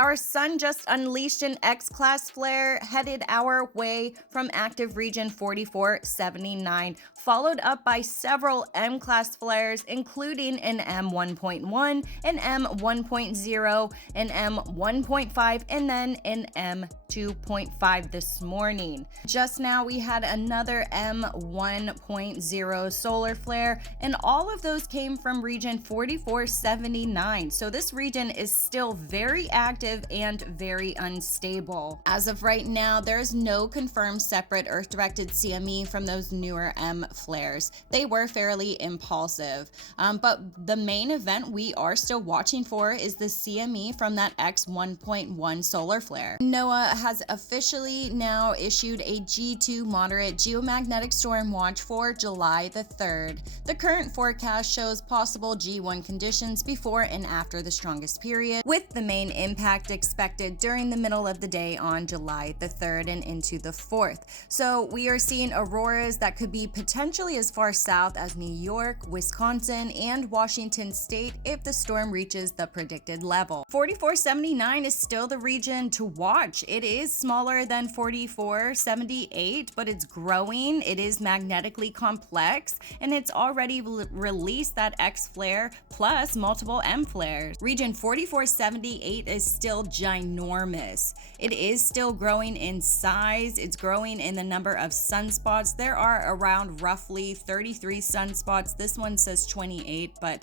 Our sun just unleashed an X-class flare headed our way from active region 4479, followed up by several M-class flares, including an M1.1, an M1.0, an M1.5, and then an M2.5 this morning. Just now we had another M1.0 solar flare, and all of those came from region 4479. So this region is still very active and very unstable. As of right now, there is no confirmed separate Earth-directed CME from those newer M flares. They were fairly impulsive, but the main event we are still watching for is the CME from that X1.1 solar flare. NOAA has officially now issued a G2 moderate geomagnetic storm watch for July the 3rd. The current forecast shows possible G1 conditions before and after the strongest period, with the main impact expected during the middle of the day on July the 3rd and into the 4th. So we are seeing auroras that could be potentially as far south as New York, Wisconsin, and Washington state if the storm reaches the predicted level. 4479 is still the region to watch. It is smaller than 4478, but it's growing. It is magnetically complex, and it's already released that X flare plus multiple M flares. Region 4478 is still ginormous. It is still growing in size. It's growing in the number of sunspots. There are around roughly 33 sunspots. This one says 28, but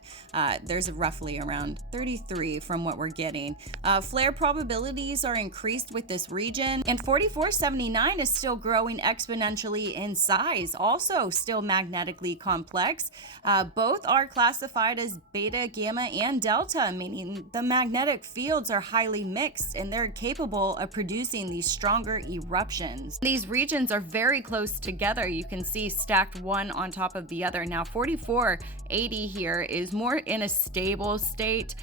there's roughly around 33 from what we're getting. Flare probabilities are increased with this region, and 4479 is still growing exponentially in size, also still magnetically complex. Both are classified as beta, gamma, and delta, meaning the magnetic fields are highly mixed and they're capable of producing these stronger eruptions. These regions are very close together. You can see stacked one on top of the other. Now 4480 here is more in a stable state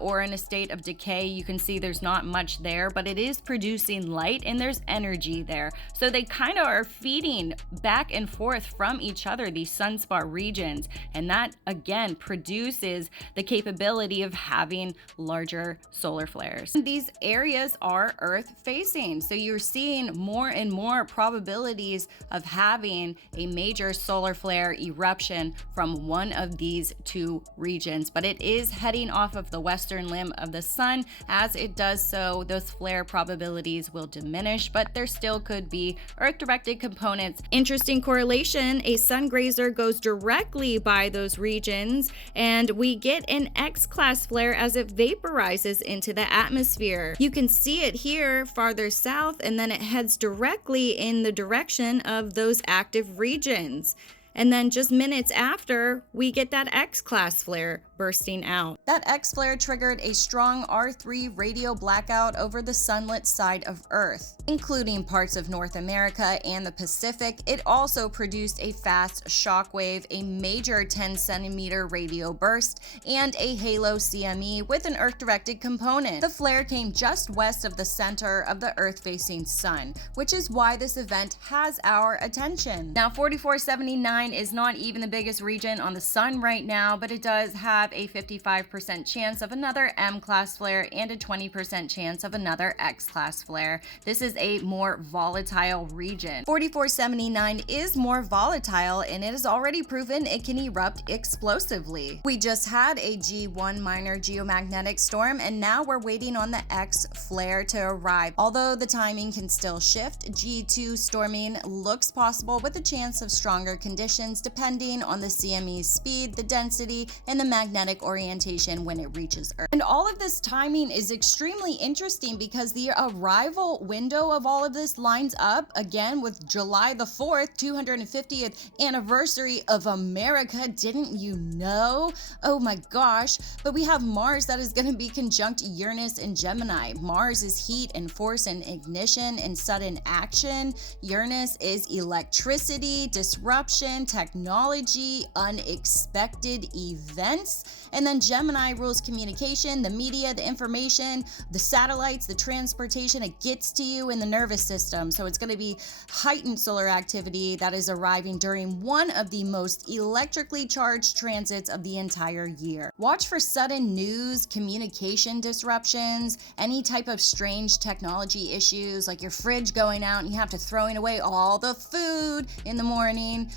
or in a state of decay. You can see there's not much there, but it is producing light and there's energy there. So they kind of are feeding back and forth from each other, these sunspot regions, and that again produces the capability of having larger solar flares. These areas are Earth facing, so you're seeing more and more probabilities of having a major solar flare eruption from one of these two regions, but it is heading off of the western limb of the sun. As it does so, those flare probabilities will diminish, but there still could be Earth-directed components. Interesting correlation, a sun grazer goes directly by those regions, and we get an X-class flare as it vaporizes into the atmosphere. You can see it here farther south, and then it heads directly in the direction of those active regions. And then just minutes after, we get that X-class flare bursting out. That X flare triggered a strong R3 radio blackout over the sunlit side of Earth, including parts of North America and the Pacific. It also produced a fast shockwave, a major 10-centimeter radio burst, and a halo CME with an Earth-directed component. The flare came just west of the center of the Earth-facing sun, which is why this event has our attention. Now, 4479 is not even the biggest region on the sun right now, but it does have a 55% chance of another M-class flare and a 20% chance of another X-class flare. This is a more volatile region. 4479 is more volatile, and it has already proven it can erupt explosively. We just had a G1 minor geomagnetic storm, and now we're waiting on the X flare to arrive. Although the timing can still shift, G2 storming looks possible with a chance of stronger conditions depending on the CME's speed, the density, and the magnetic orientation when it reaches Earth. And all of this timing is extremely interesting because the arrival window of all of this lines up again with July the 4th, 250th anniversary of America. Didn't you know? Oh my gosh. But we have Mars that is going to be conjunct Uranus and Gemini. Mars is heat and force and ignition and sudden action. Uranus is electricity, disruption, technology, unexpected events. And then Gemini rules communication, the media, the information, the satellites, the transportation. It gets to you in the nervous system. So it's going to be heightened solar activity that is arriving during one of the most electrically charged transits of the entire year. Watch for sudden news, communication disruptions, any type of strange technology issues like your fridge going out and you have to throwing away all the food in the morning.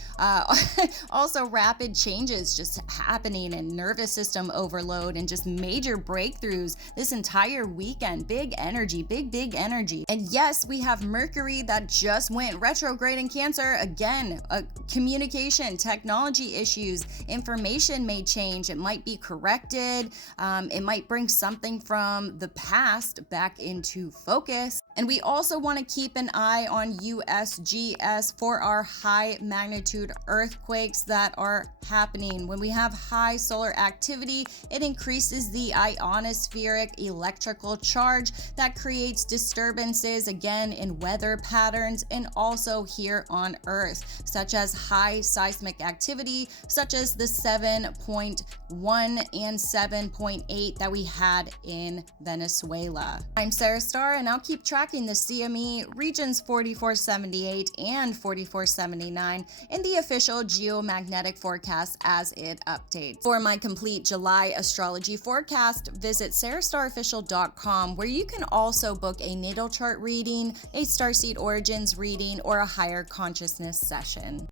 Also rapid changes just happening and nervous system overload and just major breakthroughs this entire weekend. Big energy, big energy. And yes, we have Mercury that just went retrograde in Cancer. Again, communication, technology issues, information may change. It might be corrected. It might bring something from the past back into focus. And we also want to keep an eye on USGS for our high magnitude earthquakes that are happening. When we have high solar activity, it increases the ionospheric electrical charge that creates disturbances again in weather patterns and also here on Earth, such as high seismic activity, such as the 7.1 and 7.8 that we had in Venezuela. I'm Sarah Starr, and I'll keep tracking the CME regions 4478 and 4479 in the official geomagnetic forecast as it updates. For my complete July astrology forecast, visit sarahstarofficial.com, where you can also book a natal chart reading, a starseed origins reading, or a higher consciousness session.